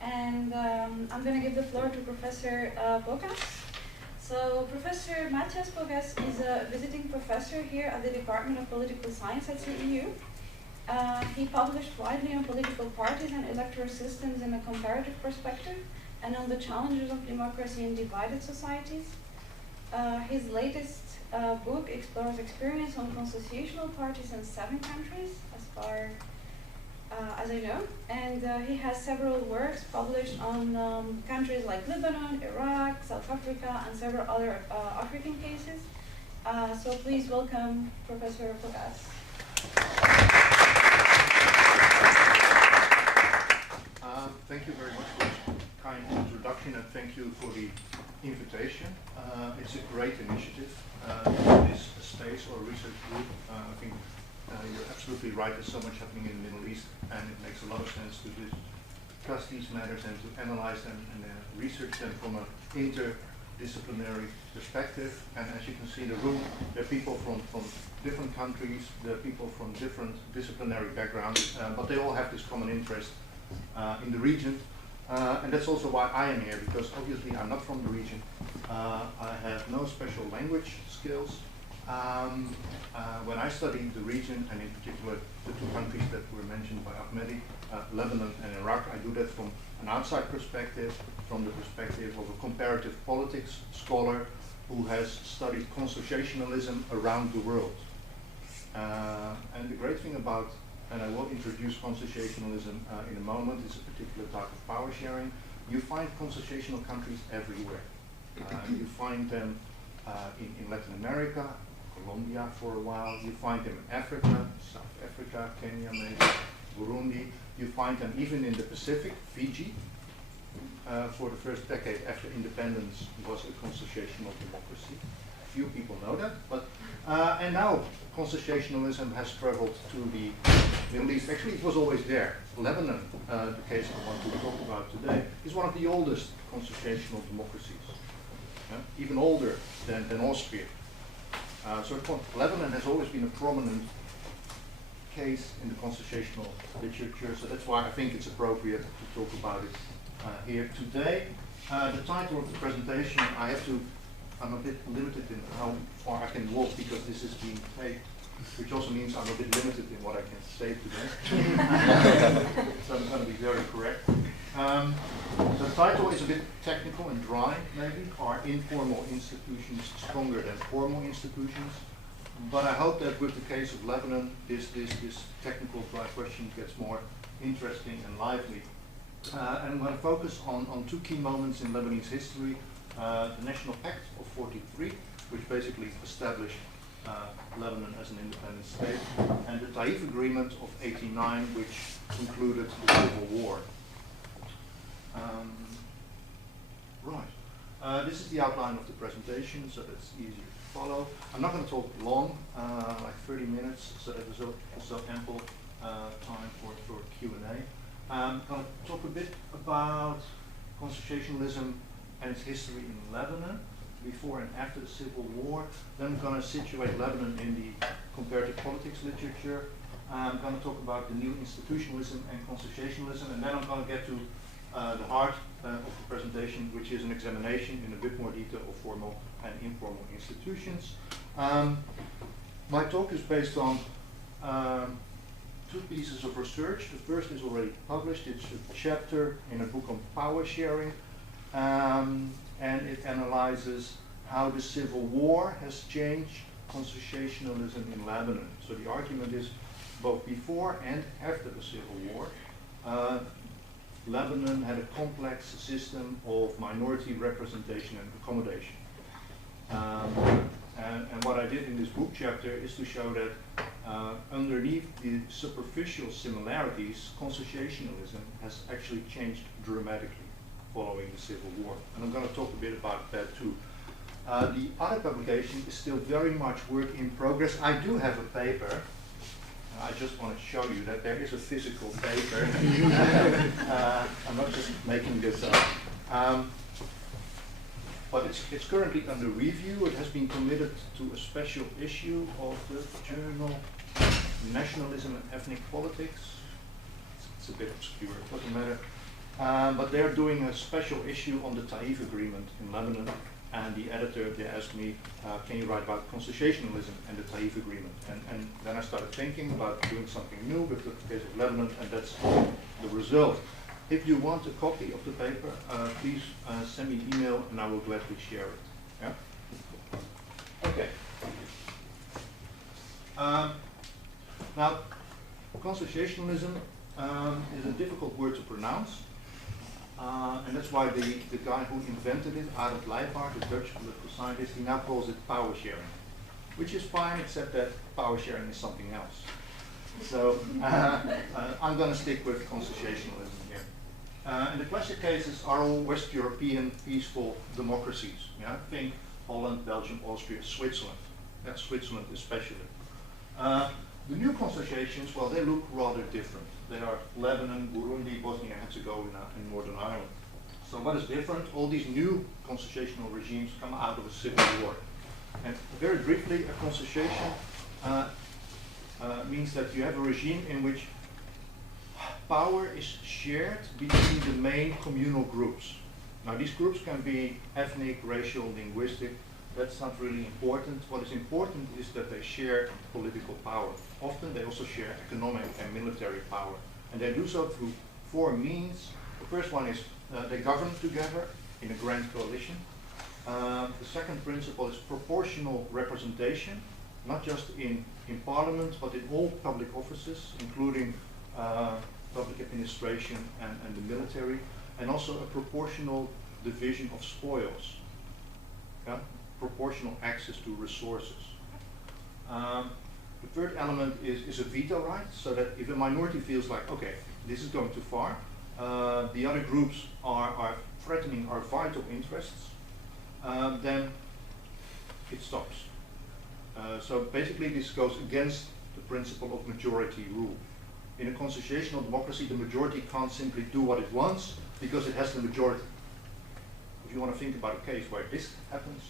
And I'm going to give the floor to Professor Bogaards. So Professor Matthijs Bogaards is a visiting professor here at the Department of Political Science at CEU. He published widely on political parties and electoral systems in a comparative perspective and on the challenges of democracy in divided societies. His latest book explores experience on consociational parties in 7 countries, as far as I know, and he has several works published on countries like Lebanon, Iraq, South Africa, and several other African cases. So please welcome Professor Bogaards. Thank you very much for this kind introduction, and thank you for the invitation. It's a great initiative, this space or research group. I think you're absolutely right, there's so much happening in the Middle East, and it makes a lot of sense to discuss these matters and to analyze them and research them from an interdisciplinary perspective. And as you can see in the room, there are people from different countries, there are people from different disciplinary backgrounds, but they all have this common interest in the region. And that's also why I am here, because obviously I'm not from the region. I have no special language skills. When I studied the region, and in particular the 2 countries that were mentioned by Ahmedi, Lebanon and Iraq, I do that from an outside perspective, from the perspective of a comparative politics scholar who has studied consociationalism around the world. And the great thing about, and I will introduce consociationalism in a moment, it's a particular type of power sharing. You find consociational countries everywhere. You find them in Latin America, Colombia for a while. You find them in Africa, South Africa, Kenya maybe, Burundi. You find them even in the Pacific, Fiji. For the first decade after independence was a consociational democracy. Few people know that, but and now consociationalism has traveled to the Middle East. Actually, it was always there. Lebanon, the case I want to talk about today, is one of the oldest consociational democracies, even older than Austria. So Lebanon has always been a prominent case in the consociational literature, so that's why I think it's appropriate to talk about it here today. The title of the presentation, I'm a bit limited in how far I can walk because this is being taped, which also means I'm a bit limited in what I can say today. So I'm going to be very correct. The title is a bit technical and dry, maybe. Are informal institutions stronger than formal institutions? But I hope that with the case of Lebanon, this technical dry question gets more interesting and lively. And I'm going to focus on 2 key moments in Lebanese history. The National Pact of '43, which basically established Lebanon as an independent state, and the Taif Agreement of '89, which concluded the Civil War. This is the outline of the presentation, so that's easier to follow. I'm not going to talk long, like 30 minutes, so that there's also ample time for Q&A. I'm going to talk a bit about consociationalism and its history in Lebanon, before and after the Civil War. Then I'm going to situate Lebanon in the comparative politics literature. I'm going to talk about the new institutionalism and consociationalism, and then I'm going to get to the heart of the presentation, which is an examination in a bit more detail of formal and informal institutions. My talk is based on 2 pieces of research. The first is already published. It's a chapter in a book on power sharing. And it analyzes how the Civil War has changed consociationalism in Lebanon. So the argument is both before and after the Civil War, Lebanon had a complex system of minority representation and accommodation. And what I did in this book chapter is to show that underneath the superficial similarities, consociationalism has actually changed dramatically following the Civil War. And I'm going to talk a bit about that too. The other publication is still very much work in progress. I do have a paper. I just want to show you that there is a physical paper. I'm not just making this up. But it's currently under review. It has been committed to a special issue of the journal Nationalism and Ethnic Politics. It's a bit obscure, it doesn't matter. But they're doing a special issue on the Taif Agreement in Lebanon, and the editor, they asked me, can you write about consociationalism and the Taif Agreement? And then I started thinking about doing something new with the case of Lebanon, and that's the result. If you want a copy of the paper, please send me an email and I will gladly share it. Yeah? Okay. Now, consociationalism is a difficult word to pronounce. And that's why the guy who invented it, Arend Leibhard, the Dutch political scientist, he now calls it power sharing, which is fine, except that power sharing is something else. So I'm going to stick with consociationalism here. And the classic cases are all West European peaceful democracies. Yeah? Think Holland, Belgium, Austria, Switzerland. That's Switzerland especially. The new consociations, well, they look rather different. They are Lebanon, Burundi, Bosnia and Herzegovina, and Northern Ireland. So what is different? All these new consociational regimes come out of a civil war. And very briefly, a consociation means that you have a regime in which power is shared between the main communal groups. Now these groups can be ethnic, racial, linguistic. That's not really important. What is important is that they share political power. Often they also share economic and military power. And they do so through four means. The first one is they govern together in a grand coalition. The second principle is proportional representation, not just in parliament, but in all public offices, including public administration and the military, and also a proportional division of spoils. Yeah? Proportional access to resources. The third element is a veto right, so that if a minority feels like, okay, this is going too far, the other groups are threatening our vital interests, then it stops. So basically this goes against the principle of majority rule. In a consociational democracy, the majority can't simply do what it wants because it has the majority. If you want to think about a case where this happens,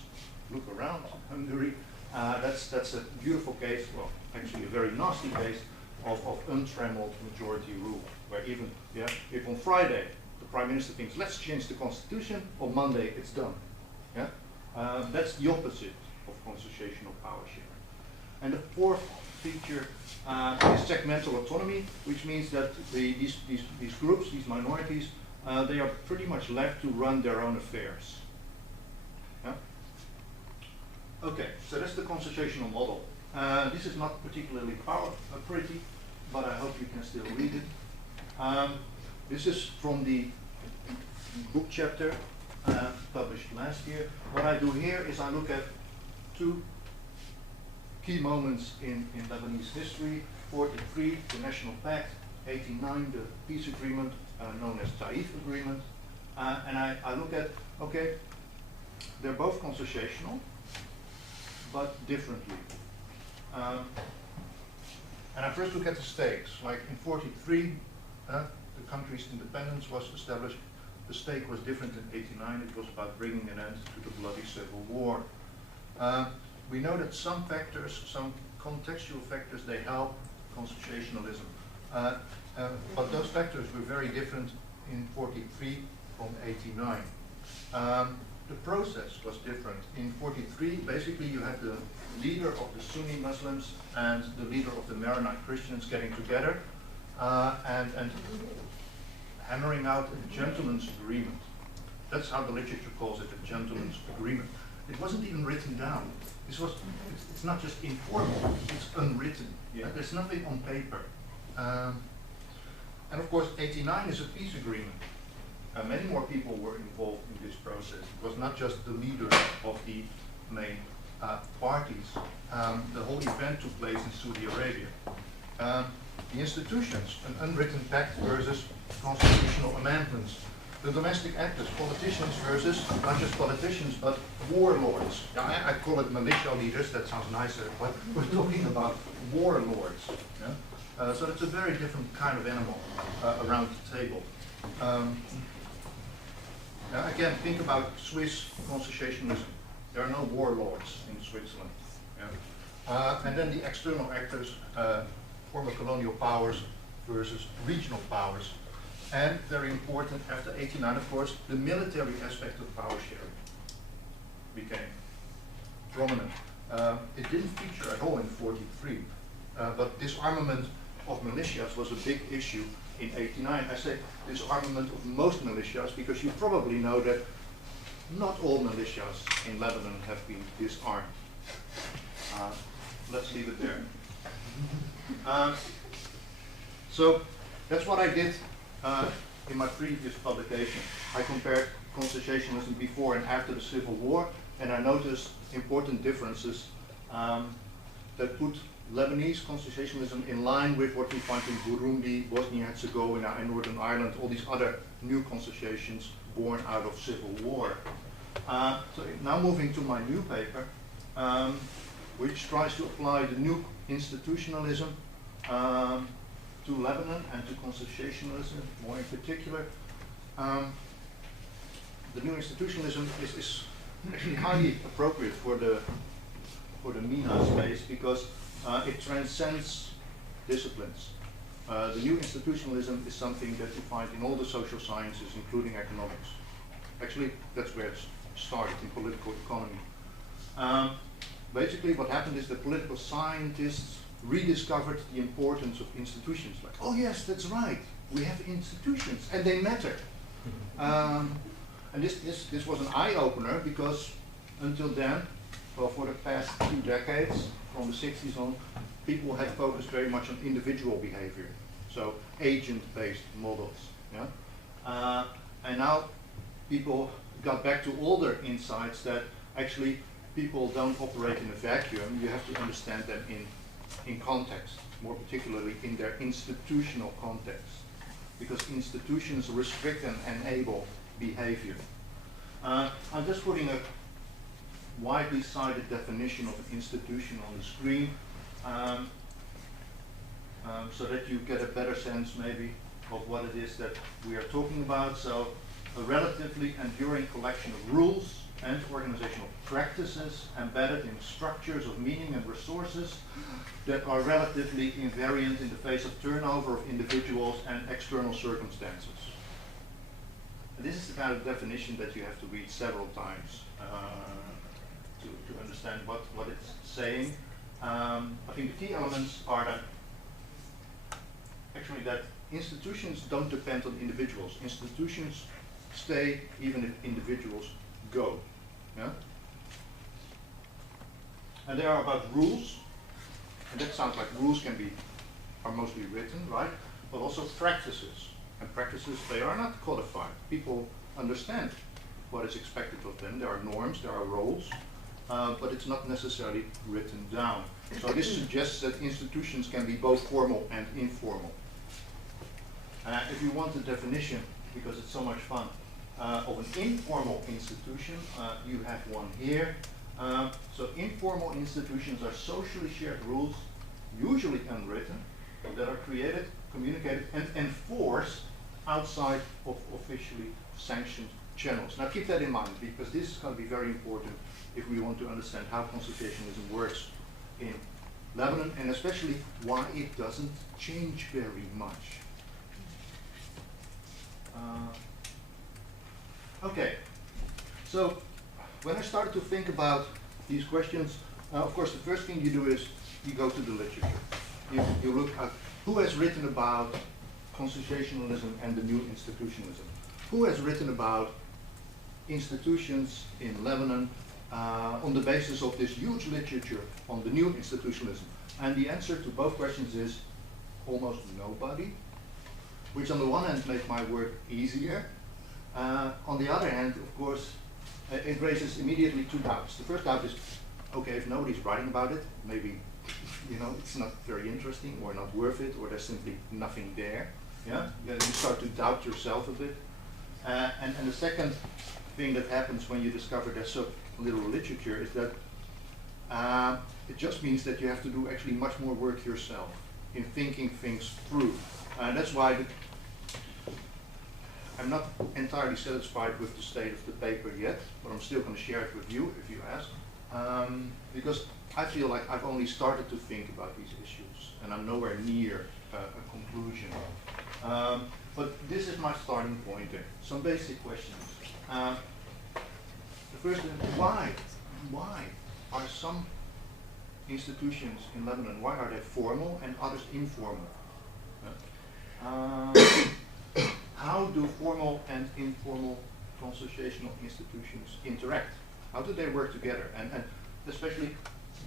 look around Hungary. That's a beautiful case, well, actually a very nasty case of untrammeled majority rule, where even, yeah, if on Friday the Prime Minister thinks, let's change the Constitution, on Monday it's done. Yeah? That's the opposite of consociational power sharing. And the fourth feature is segmental autonomy, which means that these groups, these minorities, they are pretty much left to run their own affairs. Yeah? Okay, so that's the consociational model. This is not particularly pretty, but I hope you can still read it. This is from the book chapter published last year. What I do here is I look at two key moments in Lebanese history: 43, the National Pact; 89, the peace agreement known as Taif Agreement. And I look at, okay, they're both consociational, but differently. And I first look at the stakes. Like in 43, the country's independence was established. The stake was different in 89. It was about bringing an end to the bloody civil war. We know that some factors, some contextual factors, they help consociationalism. But those factors were very different in 43 from 89. The process was different. In 43, basically you had the leader of the Sunni Muslims and the leader of the Maronite Christians getting together and hammering out a gentleman's agreement. That's how the literature calls it, a gentleman's agreement. It wasn't even written down. It's not just informal, it's unwritten. Yeah? There's nothing on paper. And of course, 89 is a peace agreement. Many more people were involved in this process. It was not just the leaders of the main parties. The whole event took place in Saudi Arabia. The institutions, an unwritten pact versus constitutional amendments. The domestic actors, politicians versus not just politicians, but warlords. I call it militia leaders, that sounds nicer, but we're talking about warlords. Yeah? So it's a very different kind of animal around the table. Again, think about Swiss consociationalism. There are no warlords in Switzerland. Yeah? And then the external actors, former colonial powers versus regional powers. And very important, after 89, of course, the military aspect of power sharing became prominent. It didn't feature at all in 43, but disarmament of militias was a big issue in 89. I say disarmament of most militias because you probably know that not all militias in Lebanon have been disarmed. Let's leave it there. So that's what I did in my previous publication. I compared consociationalism before and after the Civil War, and I noticed important differences that put Lebanese consociationalism in line with what we find in Burundi, Bosnia-Herzegovina, and Northern Ireland, all these other new consociations born out of civil war. So now moving to my new paper, which tries to apply the new institutionalism to Lebanon and to consociationalism more in particular. The new institutionalism is actually highly appropriate for the MENAS space because it transcends disciplines. The new institutionalism is something that you find in all the social sciences, including economics. Actually, that's where it started, in political economy. Basically, what happened is that political scientists rediscovered the importance of institutions. Like, oh yes, that's right, we have institutions, and they matter. And this was an eye-opener because until then, well, for the past 2 decades, from the 60s on, people had focused very much on individual behavior, so agent-based models. Yeah? And now people got back to older insights that actually people don't operate in a vacuum. You have to understand them in context, more particularly in their institutional context, because institutions restrict and enable behavior. I'm just putting a widely cited definition of an institution on the screen so that you get a better sense maybe of what it is that we are talking about. So a relatively enduring collection of rules and organizational practices embedded in structures of meaning and resources that are relatively invariant in the face of turnover of individuals and external circumstances. And this is the kind of definition that you have to read several times to understand what it's saying. I think the key elements are that actually that institutions don't depend on individuals. Institutions stay even if individuals go. Yeah? And they are about rules, and that sounds like rules are mostly written, right? But also practices. And practices, they are not codified. People understand what is expected of them. There are norms, there are roles, but it's not necessarily written down. So this suggests that institutions can be both formal and informal. If you want the definition, because it's so much fun, of an informal institution, you have one here. So informal institutions are socially shared rules, usually unwritten, that are created, communicated, and enforced outside of officially sanctioned channels. Now keep that in mind, because this is going to be very important if we want to understand how consociationalism works in Lebanon, and especially why it doesn't change very much. Okay, so when I started to think about these questions, of course the first thing you do is you go to the literature. You look at who has written about consociationalism and the new institutionalism. Who has written about institutions in Lebanon on the basis of this huge literature on the new institutionalism? And the answer to both questions is almost nobody, which on the one hand makes my work easier. On the other hand, of course, it raises immediately 2 doubts. The first doubt is, okay, if nobody's writing about it, maybe it's not very interesting or not worth it, or there's simply nothing there. Yeah, you start to doubt yourself a bit. And the second thing that happens when you discover there's so little literature is that it just means that you have to do actually much more work yourself in thinking things through. And that's why I'm not entirely satisfied with the state of the paper yet, but I'm still going to share it with you if you ask, because I feel like I've only started to think about these issues and I'm nowhere near a conclusion. But this is my starting point there. Some basic questions. The first is why are some institutions in Lebanon, why are they formal and others informal? How do formal and informal consociational institutions interact? How do they work together? And especially,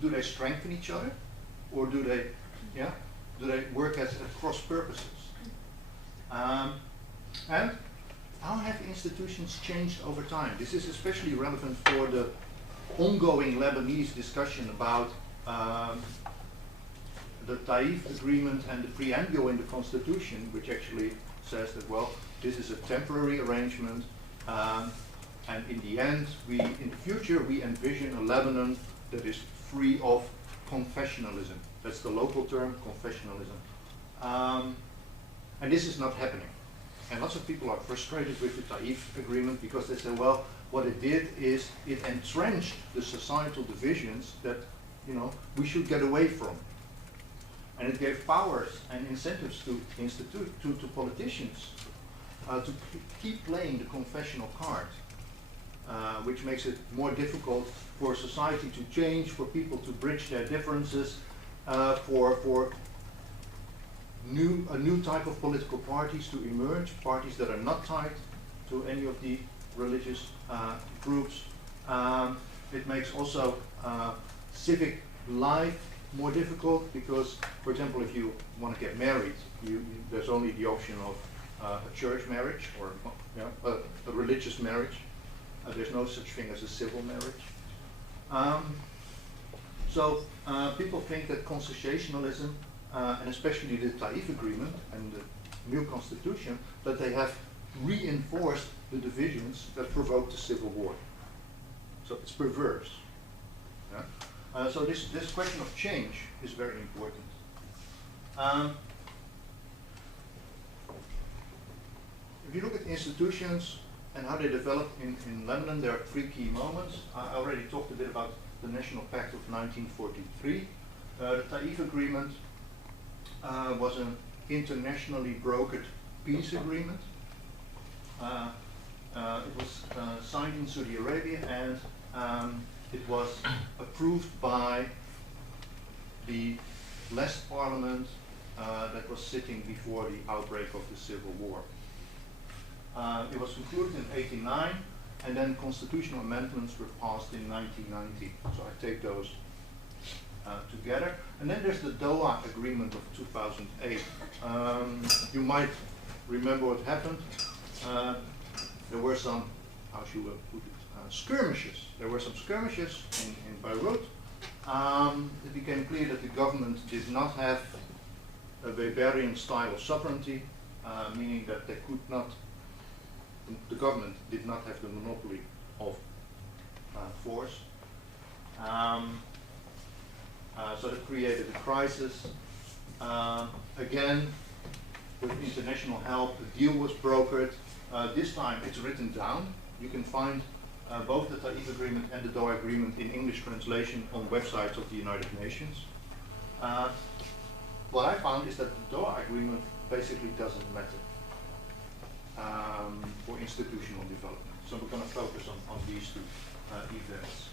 do they strengthen each other? Or do they work as cross purposes? And how have institutions changed over time? This is especially relevant for the ongoing Lebanese discussion about the Taif Agreement and the preamble in the Constitution, which actually says that, well, this is a temporary arrangement, and in the end, in the future, we envision a Lebanon that is free of confessionalism. That's the local term, confessionalism. And this is not happening. And lots of people are frustrated with the Taif Agreement because they say, well, what it did is it entrenched the societal divisions that, we should get away from. And it gave powers and incentives to politicians to keep playing the confessional card, which makes it more difficult for society to change, for people to bridge their differences, for a new type of political parties to emerge, parties that are not tied to any of the religious groups. It makes also civic life more difficult because, for example, if you want to get married, there's only the option of a church marriage or a religious marriage. There's no such thing as a civil marriage. So people think that consociationalism, and especially the Taif Agreement and the new constitution, that they have reinforced the divisions that provoked the civil war. So it's perverse. Yeah? So this question of change is very important. If you look at institutions and how they developed in Lebanon, there are three key moments. I already talked a bit about the National Pact of 1943. The Taif Agreement was an internationally brokered peace agreement. It was signed in Saudi Arabia, and it was approved by the last parliament that was sitting before the outbreak of the Civil War. It was concluded in '89, and then constitutional amendments were passed in 1990. So I take those together. And then there's the Doha Agreement of 2008. You might remember what happened. There were some, how should we put it, skirmishes. There were some skirmishes in Beirut. It became clear that the government did not have a Weberian style of sovereignty, meaning that they could not, the government did not have the monopoly of force. So that created a crisis. Again, with international help, the deal was brokered. This time it's written down. You can find both the Taif Agreement and the Doha Agreement in English translation on websites of the United Nations. What I found is that the Doha Agreement basically doesn't matter for institutional development. So we're going to focus on these two events.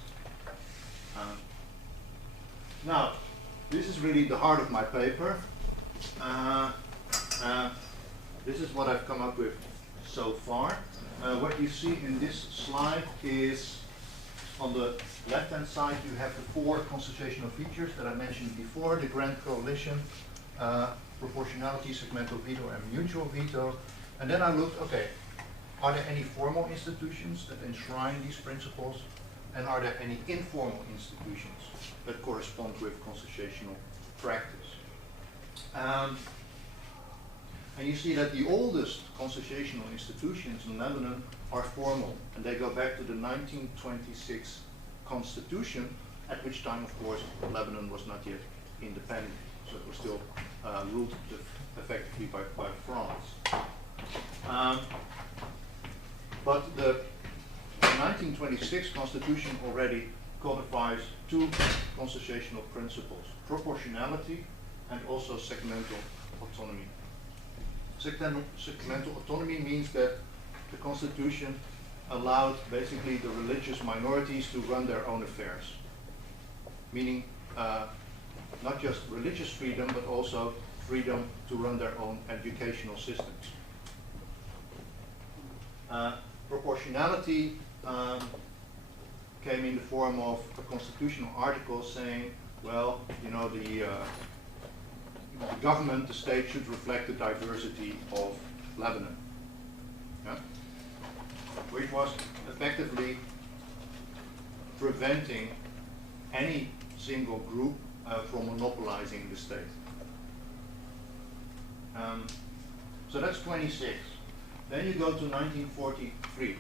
Now, this is really the heart of my paper. This is what I've come up with so far. What you see in this slide is, on the left-hand side, you have the four consociational features that I mentioned before: the Grand Coalition, proportionality, segmental veto, and mutual veto. And then I looked, okay, are there any formal institutions that enshrine these principles? And are there any informal institutions that correspond with consociational practice? And you see that the oldest consociational institutions in Lebanon are formal, and they go back to the 1926 constitution, at which time, of course, Lebanon was not yet independent, so it was still ruled effectively by France. But the 1926 constitution already codifies two consociational principles: proportionality and also segmental autonomy. Segmental autonomy means that the constitution allowed basically the religious minorities to run their own affairs, meaning not just religious freedom, but also freedom to run their own educational systems. Proportionality came in the form of a constitutional article saying, well, you know, the government, the state should reflect the diversity of Lebanon. Yeah? Which was effectively preventing any single group from monopolizing the state. So that's 26. Then you go to 1943,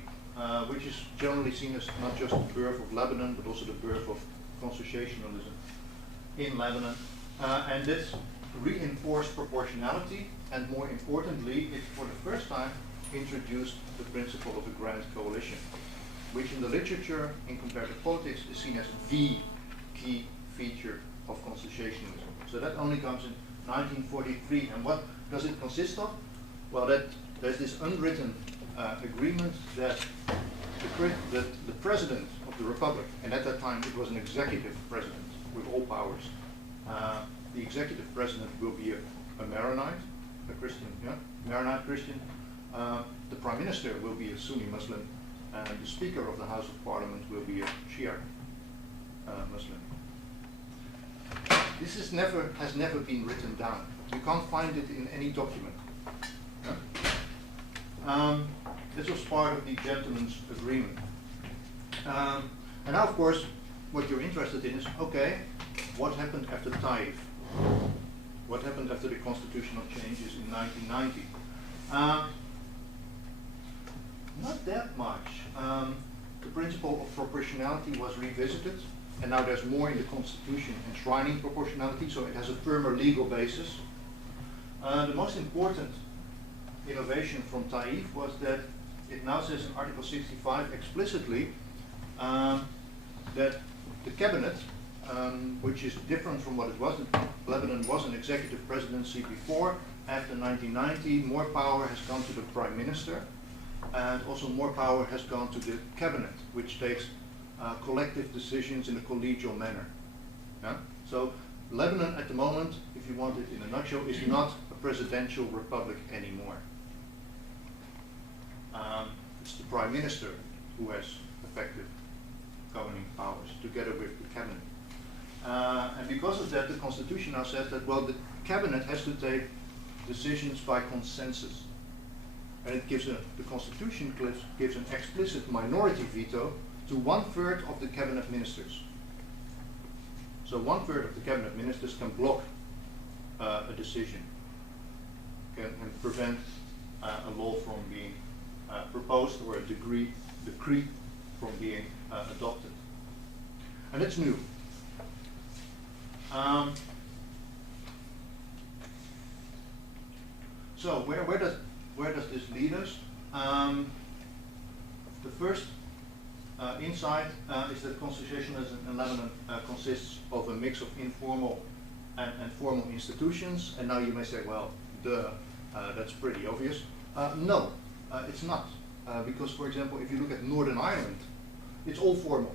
which is generally seen as not just the birth of Lebanon, but also the birth of consociationalism in Lebanon. And this reinforced proportionality, and more importantly, it for the first time introduced the principle of a grand coalition, which in the literature, in comparative politics, is seen as the key feature of consociationalism. So that only comes in 1943. And what does it consist of? Well, there's this unwritten agreement that the president of the republic, and at that time it was an executive president with all powers, the executive president will be a Maronite, a Christian, yeah, Maronite Christian. The prime minister will be a Sunni Muslim, and the speaker of the House of Parliament will be a Shia Muslim. This has never been written down. You can't find it in any document. Yeah? This was part of the gentleman's agreement. And now, of course, what you're interested in is, okay, what happened after Taif? What happened after the constitutional changes in 1990? Not that much. The principle of proportionality was revisited, and now there's more in the Constitution enshrining proportionality, so it has a firmer legal basis. The most important innovation from Taif was that it now says in Article 65 explicitly that the cabinet, which is different from what it was. Lebanon was an executive presidency before. After 1990, more power has gone to the prime minister, and also more power has gone to the cabinet, which takes collective decisions in a collegial manner. Yeah? So Lebanon at the moment, if you want it in a nutshell, is not a presidential republic anymore. It's the prime minister who has effective governing powers together with the cabinet. And because of that, the Constitution now says that, well, the cabinet has to take decisions by consensus. And it gives the Constitution gives an explicit minority veto to 1/3 of the cabinet ministers. So 1/3 of the cabinet ministers can block a decision, can prevent a law from being proposed or a decree from being adopted. And it's new. So where does this lead us? The first insight is that consociationalism in Lebanon consists of a mix of informal and formal institutions. And now you may say, well, that's pretty obvious. No, it's not. Because, for example, if you look at Northern Ireland, it's all formal.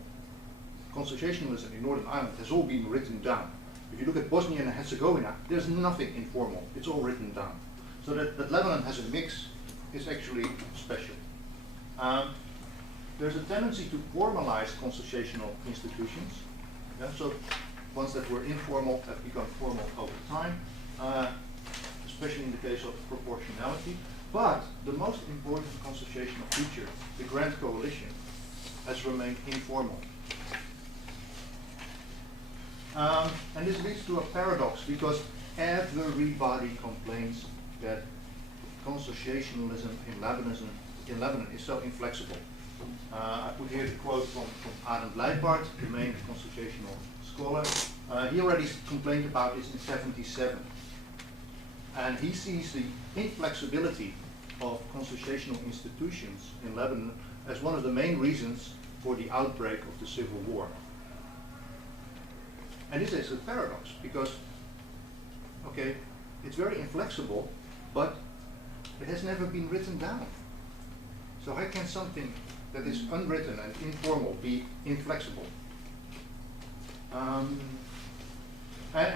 Consociationalism in Northern Ireland has all been written down. If you look at Bosnia and Herzegovina, there's nothing informal. It's all written down. So that Lebanon has a mix is actually special. There's a tendency to formalize consociational institutions. Yeah? So ones that were informal have become formal over time, especially in the case of proportionality. But the most important consociational feature, the Grand Coalition, has remained informal. And this leads to a paradox, because everybody complains that consociationalism in Lebanon is so inflexible. I put here the quote from Adam Leipart, the main consociational scholar. He already complained about this in '77. And he sees the inflexibility of consociational institutions in Lebanon as one of the main reasons for the outbreak of the civil war. And this is a paradox, because, okay, it's very inflexible, but it has never been written down. So how can something that is unwritten and informal be inflexible? And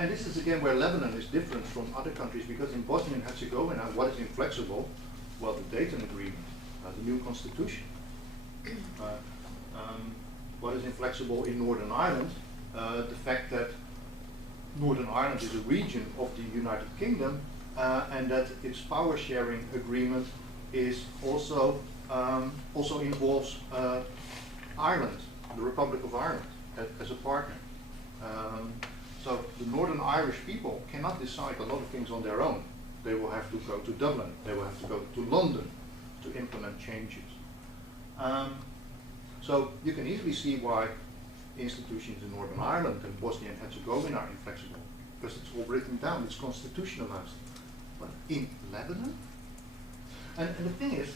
this is again where Lebanon is different from other countries, because in Bosnia and Herzegovina, what is inflexible? Well, the Dayton Agreement, the new constitution. What is inflexible in Northern Ireland? The fact that Northern Ireland is a region of the United Kingdom, and that its power sharing agreement is also involves Ireland, the Republic of Ireland, as a partner. So the Northern Irish people cannot decide a lot of things on their own. They will have to go to Dublin, they will have to go to London to implement changes. So you can easily see why institutions in Northern Ireland and Bosnia and Herzegovina are inflexible, because it's all written down, it's constitutionalized. But in Lebanon? And the thing is,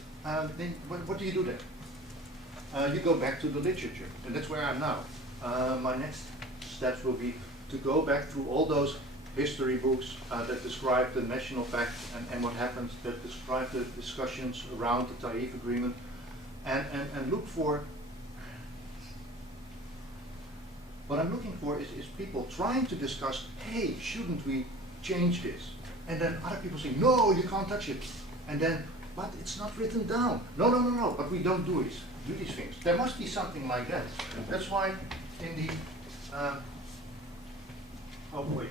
then what do you do then? You go back to the literature, and that's where I am now. My next steps will be to go back through all those history books that describe the National Pact and what happens, that describe the discussions around the Taif Agreement, and look for, what I'm looking for is people trying to discuss, hey, shouldn't we change this? And then other people say, no, you can't touch it. And then, but it's not written down. No, but we don't do these things. There must be something like that. That's why in the, oh wait,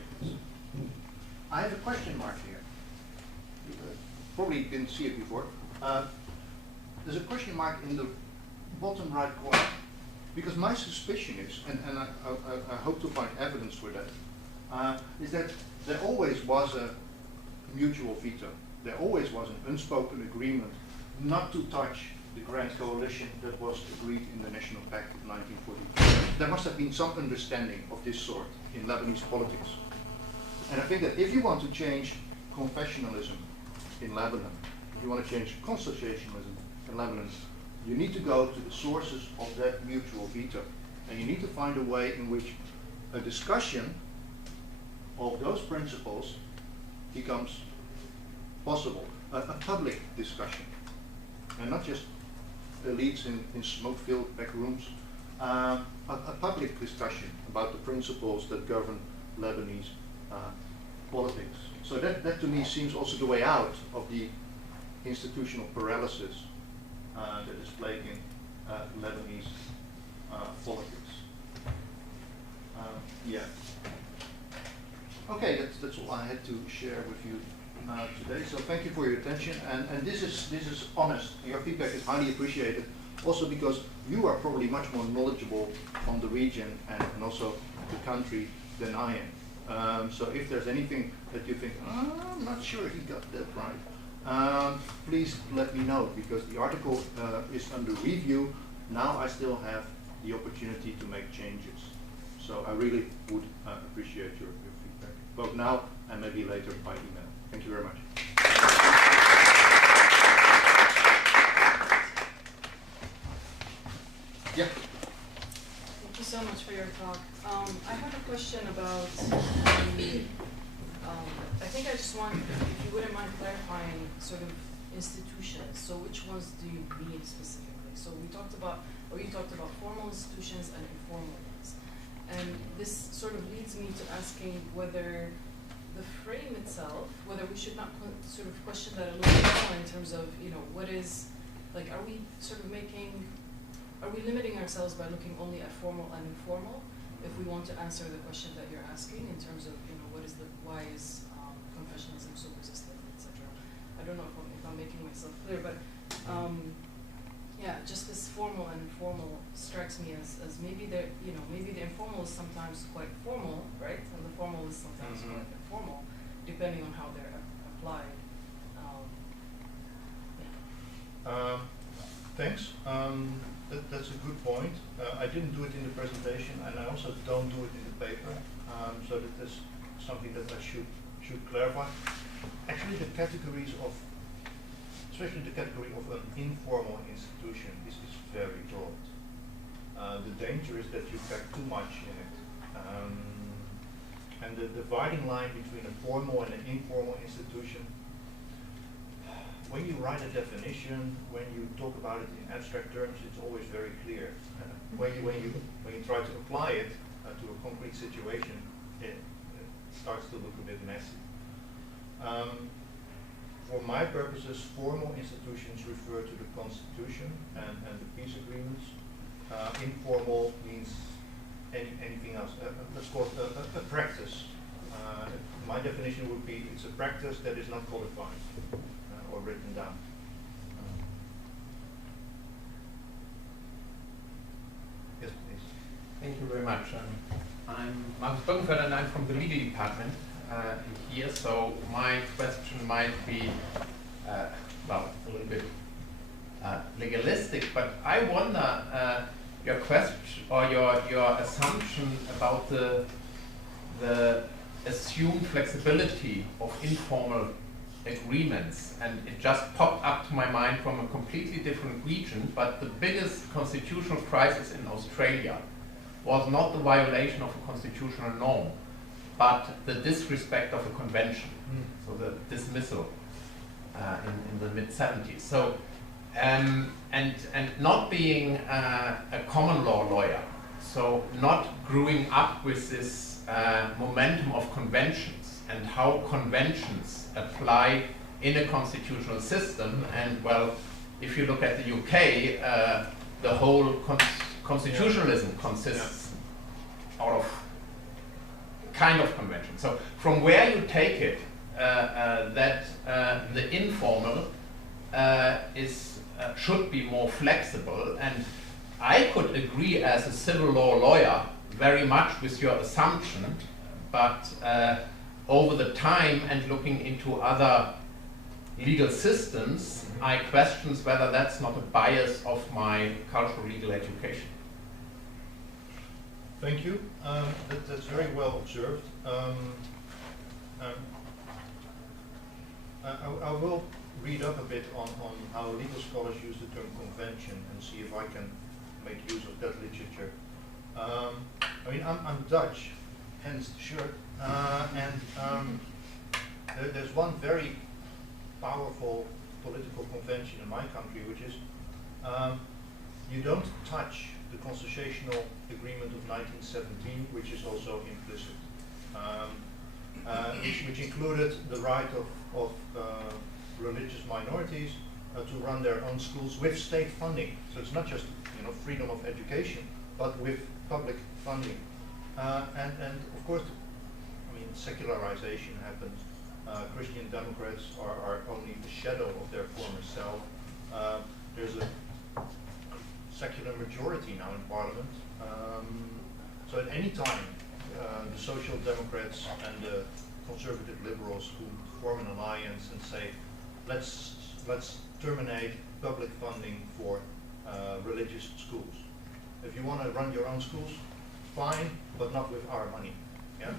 I have a question mark here. You probably didn't see it before. There's a question mark in the bottom right corner. Because my suspicion is, and I hope to find evidence for that, is that there always was a mutual veto. There always was an unspoken agreement not to touch the Grand Coalition that was agreed in the National Pact of 1942. There must have been some understanding of this sort in Lebanese politics. And I think that if you want to change confessionalism in Lebanon, if you want to change consociationalism in Lebanon, you need to go to the sources of that mutual veto. And you need to find a way in which a discussion of those principles becomes possible, a public discussion, and not just elites in smoke-filled back rooms, a public discussion about the principles that govern Lebanese politics. So that to me seems also the way out of the institutional paralysis that is plaguing Lebanese politics. Yeah. Okay, that's all I had to share with you today. So thank you for your attention, and this is honest. Your feedback is highly appreciated. Also because you are probably much more knowledgeable on the region and also the country than I am. So if there's anything that you think, I'm not sure he got that right, please let me know, because the article is under review. Now I still have the opportunity to make changes. So I really would appreciate your feedback, both now and maybe later by email. Thank you very much. Yeah. Thank you so much for your talk. I have a question about I think I just want, if you wouldn't mind clarifying sort of institutions. So which ones do you mean specifically? So we talked about, or you talked about formal institutions and informal ones. And this sort of leads me to asking whether the frame itself, whether we should not sort of question that a little bit more in terms of, you know, what is, like, are we sort of are we limiting ourselves by looking only at formal and informal if we want to answer the question that you're asking in terms of, you know, why is confessionalism so resistant, etc. I don't know if I'm making myself clear, but yeah, just this formal and informal strikes me as maybe maybe the informal is sometimes quite formal, right? And the formal is sometimes quite informal, depending on how they're applied. Yeah. Thanks. That's a good point. I didn't do it in the presentation, and I also don't do it in the paper. So that's something that I should clarify. Actually, the categories of, especially the category of an informal institution, is very broad. The danger is that you pack too much in it. And the dividing line between a formal and an informal institution, when you write a definition, when you talk about it in abstract terms, it's always very clear. When you try to apply it to a concrete situation, it starts to look a bit messy. For my purposes, formal institutions refer to the Constitution and the peace agreements. Informal means anything else. Let's call it a practice. My definition would be it's a practice that is not codified or written down. Yes, please. Thank you very much. I'm Markus Birkenfeld and I'm from the legal department here, so my question might be, well, a little bit legalistic, but I wonder your question or your assumption about the assumed flexibility of informal agreements, and it just popped up to my mind from a completely different region, but the biggest constitutional crisis in Australia was not the violation of a constitutional norm, but the disrespect of a convention, so the dismissal in the mid-70s. So, and not being a common law lawyer, so not growing up with this momentum of conventions and how conventions apply in a constitutional system. And well, if you look at the UK, the whole constitutionalism consists out of kind of convention. So from where you take it, that the informal should be more flexible, and I could agree as a civil law lawyer very much with your assumption, but over the time and looking into other legal systems, I question whether that's not a bias of my cultural legal education. Thank you. That's very well observed. I will read up a bit on how legal scholars use the term convention and see if I can make use of that literature. I mean, I'm Dutch, hence the shirt, and there's one very powerful political convention in my country, which is you don't touch the consociational agreement of 1917, which is also implicit, which included the right of religious minorities to run their own schools with state funding. So it's not just freedom of education, but with public funding. And of course, I mean, secularization happened. Christian Democrats are only the shadow of their former self. There's a secular majority now in Parliament. So at any time, the Social Democrats and the conservative liberals who form an alliance and say, let's terminate public funding for religious schools. If you want to run your own schools, fine, but not with our money,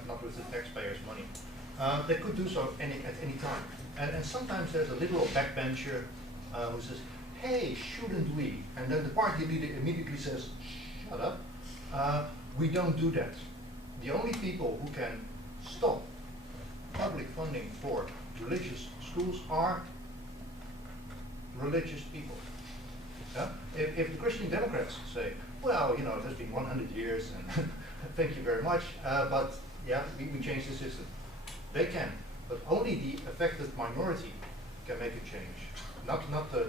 not with the taxpayers' money. They could do so at any time. And sometimes there's a liberal backbencher who says, hey, shouldn't we? And then the party leader immediately says, shut up, we don't do that. The only people who can stop public funding for religious schools are religious people. If the Christian Democrats say, well, it has been 100 years and thank you very much, but yeah, we changed the system. They can, but only the affected minority can make a change, not the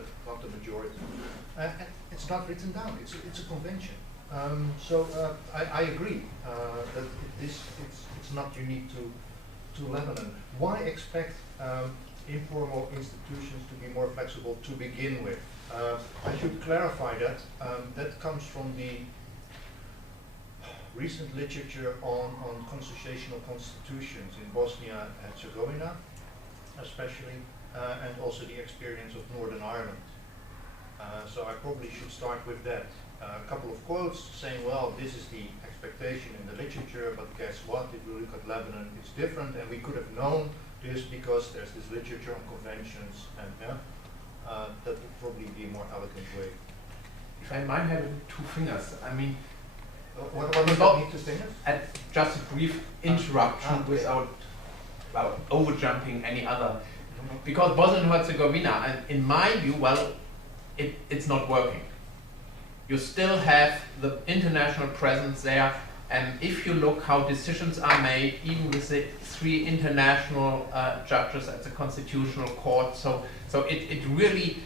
majority. And it's not written down. It's a convention. So I agree that it's not unique to Lebanon. Why expect informal institutions to be more flexible to begin with? I should clarify that. That comes from the recent literature on consociational constitutions in Bosnia and Herzegovina, especially, and also the experience of Northern Ireland. So I probably should start with that. A couple of quotes saying, well, this is the expectation in the literature, but guess what? If we look at Lebanon, it's different, and we could have known this because there's this literature on conventions, and that would probably be a more elegant way. If I might have two fingers, I mean, what does that mean, 2 fingers? Just a brief interruption without overjumping any other because Bosnia and Herzegovina, and in my view, well, it's not working. You still have the international presence there, and if you look how decisions are made, even with the 3 international judges at the Constitutional Court, so it really,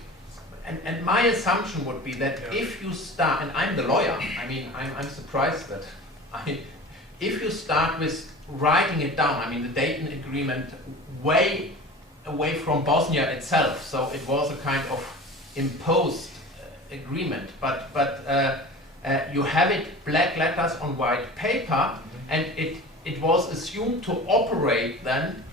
and my assumption would be that if you start, and I'm the lawyer, I mean, I'm surprised that, if you start with writing it down, I mean, the Dayton Agreement way away from Bosnia itself, so it was a kind of imposed agreement, but you have it black letters on white paper, and it was assumed to operate then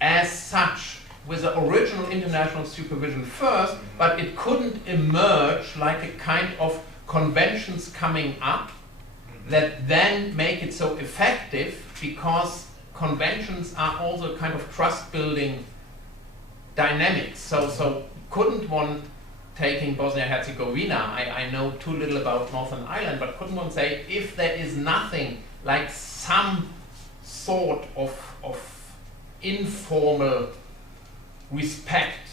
as such with the original international supervision first, but it couldn't emerge like a kind of conventions coming up that then make it so effective, because conventions are also kind of trust building dynamics. So couldn't one, taking Bosnia and Herzegovina, I know too little about Northern Ireland, but couldn't one say, if there is nothing like some sort of informal respect,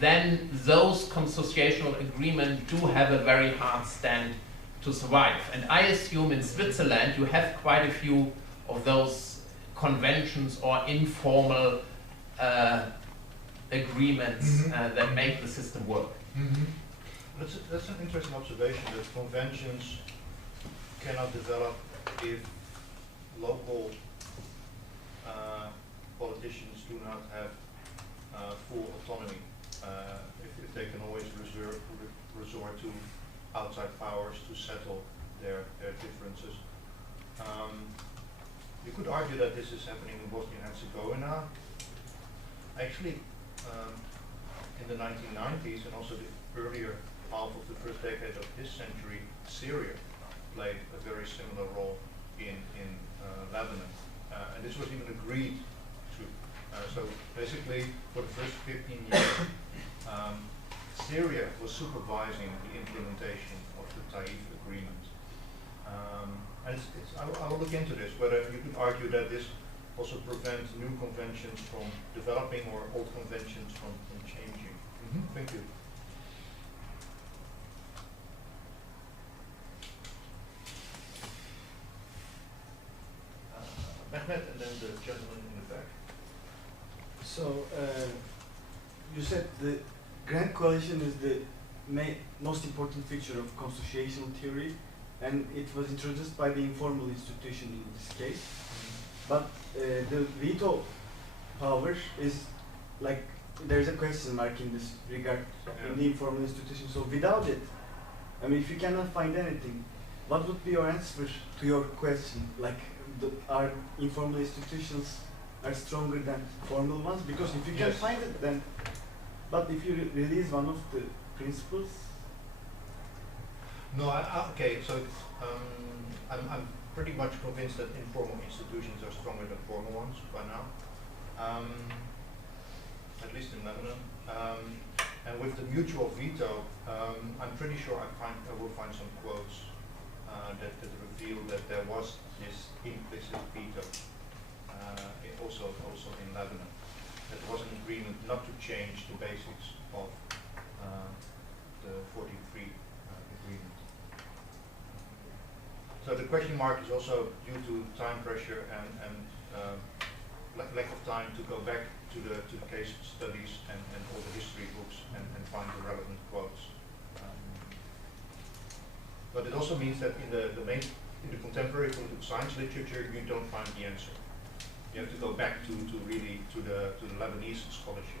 then those consociational agreements do have a very hard stand to survive. And I assume in Switzerland you have quite a few of those conventions or informal agreements that make the system work. That's an interesting observation, that conventions cannot develop if local politicians do not have full autonomy, if they can always resort to outside powers to settle their differences. You could argue that this is happening in Bosnia and Herzegovina. Actually, in the 1990s and also the earlier half of the first decade of this century, Syria played a very similar role in Lebanon. And this was even agreed to. So basically, for the first 15 years, Syria was supervising the implementation of the Taif Agreement. And I will look into this, whether you could argue that this also prevents new conventions from developing or old conventions from changing. Thank you. Mehmet, and then the gentleman in the back. So, you said the Grand Coalition is the most important feature of consociational theory, and it was introduced by the informal institution in this case. But the veto power is like, there's a question mark in this regard in the informal institution. So without it, I mean, if you cannot find anything, what would be your answer to your question? Like, are informal institutions are stronger than formal ones? Because if you can find it, then, but if you release one of the principles? No, okay, so I'm pretty much convinced that informal institutions are stronger than formal ones by now, at least in Lebanon. And with the mutual veto, I'm pretty sure I will find some quotes that reveal that there was this implicit veto also in Lebanon. That was an agreement not to change the basics of the 43 agreement. So the question mark is also due to time pressure and lack of time to go back to the case studies and all the history books and find the relevant quotes. But it also means that in the contemporary political science literature, you don't find the answer. You have to go back to the Lebanese scholarship.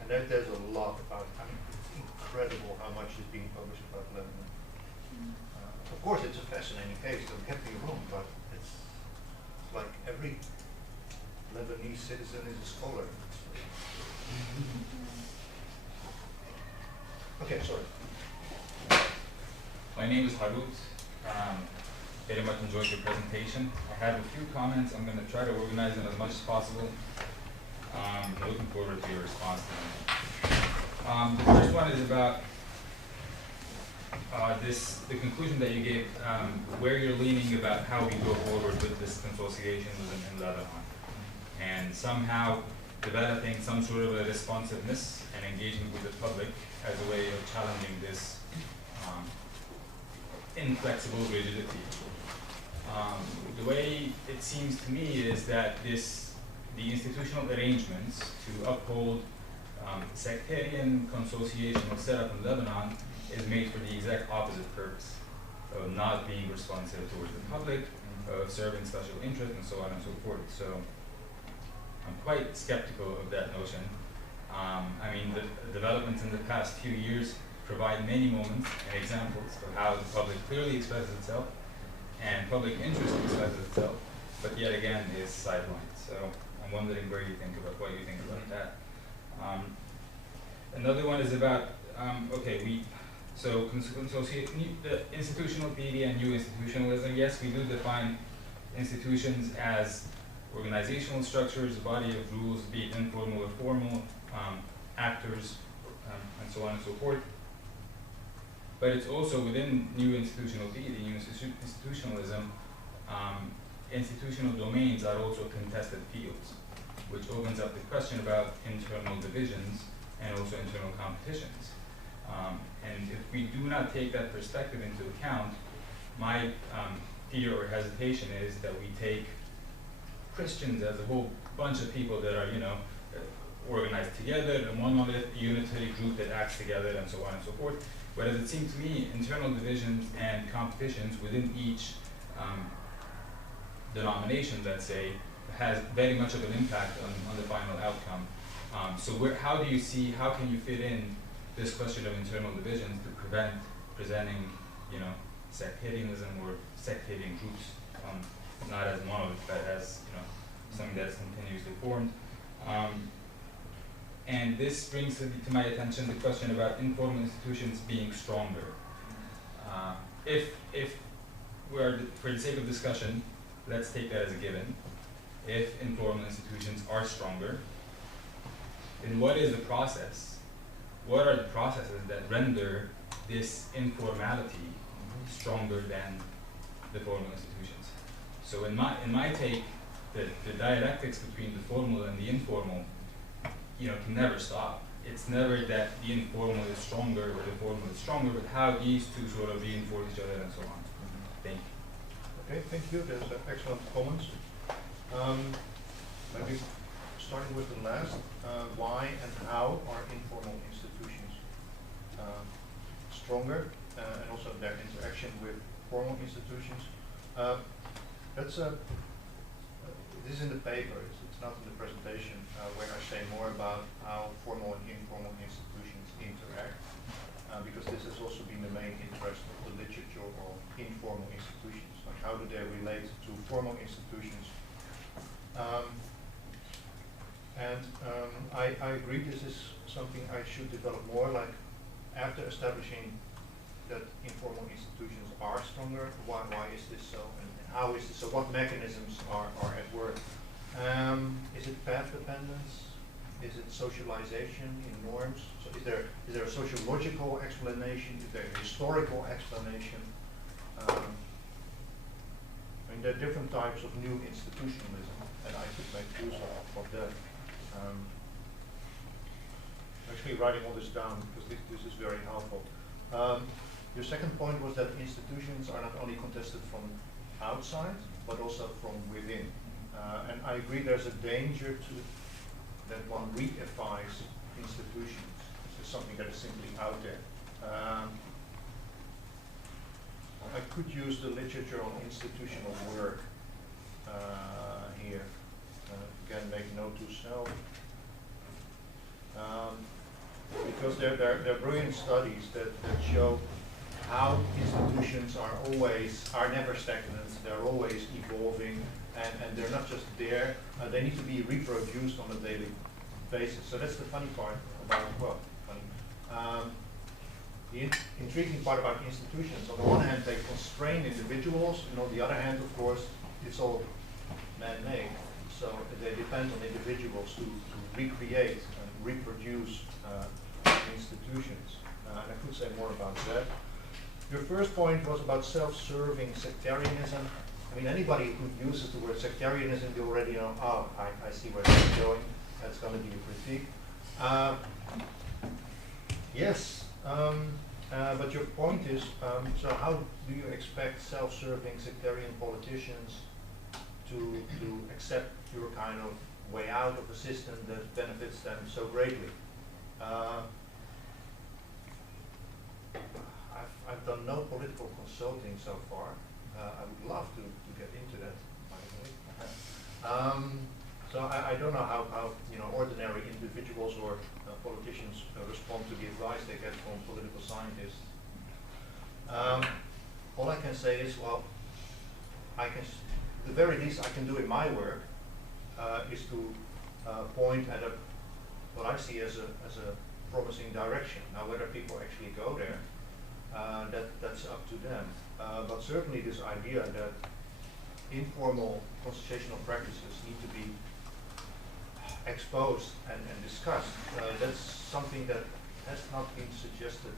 And there's a lot about, I mean, it's incredible how much is being published about Lebanon. Of course, it's a fascinating case, don't get me wrong, but it's like every Lebanese citizen is a scholar. Okay, sorry. My name is Harut. Very much enjoyed your presentation. I have a few comments. I'm going to try to organize them as much as possible. Looking forward to your response to them. The first one is about the conclusion that you gave, where you're leaning about how we go forward with this consociationism in Lebanon. and somehow developing some sort of a responsiveness and engagement with the public as a way of challenging this inflexible rigidity. The way it seems to me is that the institutional arrangements to uphold sectarian consociational setup in Lebanon is made for the exact opposite purpose of not being responsive towards the public, of serving special interests, and so on and so forth. So I'm quite skeptical of that notion. I mean, the developments in the past few years provide many moments and examples of how the public clearly expresses itself and public interest expresses itself, but yet again is sidelined. So I'm wondering what you think about that. Another one is about the institutional theory and new institutionalism. Yes, we do define institutions as organizational structures, a body of rules, be it informal or formal, actors, and so on and so forth. But it's also within new institutional theory, new institutionalism, institutional domains are also contested fields, which opens up the question about internal divisions and also internal competitions. And if we do not take that perspective into account, my fear or hesitation is that we take Christians as a whole bunch of people that are, organized together in one monolith, unitary group that acts together, and so on and so forth. Whereas it seems to me internal divisions and competitions within each denomination, let's say, has very much of an impact on the final outcome. How can you fit in this question of internal divisions to prevent presenting, sectarianism or sectarian groups, not as monolith, but as, something that is continuously formed. And this brings to my attention the question about informal institutions being stronger. If we're, for the sake of discussion, let's take that as a given. If informal institutions are stronger, then what is the process? What are the processes that render this informality stronger than the formal institutions? So in my take, the dialectics between the formal and the informal, can never stop. It's never that the informal is stronger or the formal is stronger, but how these two sort of reinforce each other and so on. Thank you. Okay, thank you. There's excellent comments. Maybe starting with the last, why and how are informal institutions stronger, and also their interaction with formal institutions? This is in the paper, it's not in the presentation, where I say more about how formal and informal institutions interact, because this has also been the main interest of the literature of informal institutions. Like, how do they relate to formal institutions? I agree this is something I should develop more, like after establishing that informal institutions are stronger, why is this so, and how is this so, what mechanisms are at work? Is it path dependence? Is it socialization in norms? So is there a sociological explanation? Is there a historical explanation? There are different types of new institutionalism, and I could make use of that. I'm actually writing all this down because this is very helpful. Your second point was that institutions are not only contested from outside, but also from within. And I agree there's a danger to that one reifies institutions. This is something that is simply out there. I could use the literature on institutional work here. Again, make note to self. Because there are brilliant studies that show how institutions are never stagnant, they're always evolving, and they're not just there, they need to be reproduced on a daily basis. So that's the funny part about, the intriguing part about institutions. On the one hand, they constrain individuals, and on the other hand, of course, it's all man-made. So they depend on individuals to recreate and reproduce institutions. And I could say more about that. Your first point was about self-serving sectarianism. I mean, anybody who uses the word sectarianism, you already know, oh, I see where it's going. That's going to be a critique. Yes, but your point is, so how do you expect self-serving sectarian politicians to accept your kind of way out of a system that benefits them so greatly? I've done no political consulting so far. I would love to get into that, by the way. So I don't know how ordinary individuals or politicians respond to the advice they get from political scientists. All I can say is, well, the very least I can do in my work is to point at what I see as a promising direction. Now, whether people actually go there, that's up to them. But certainly this idea that informal consociational practices need to be exposed and discussed, that's something that has not been suggested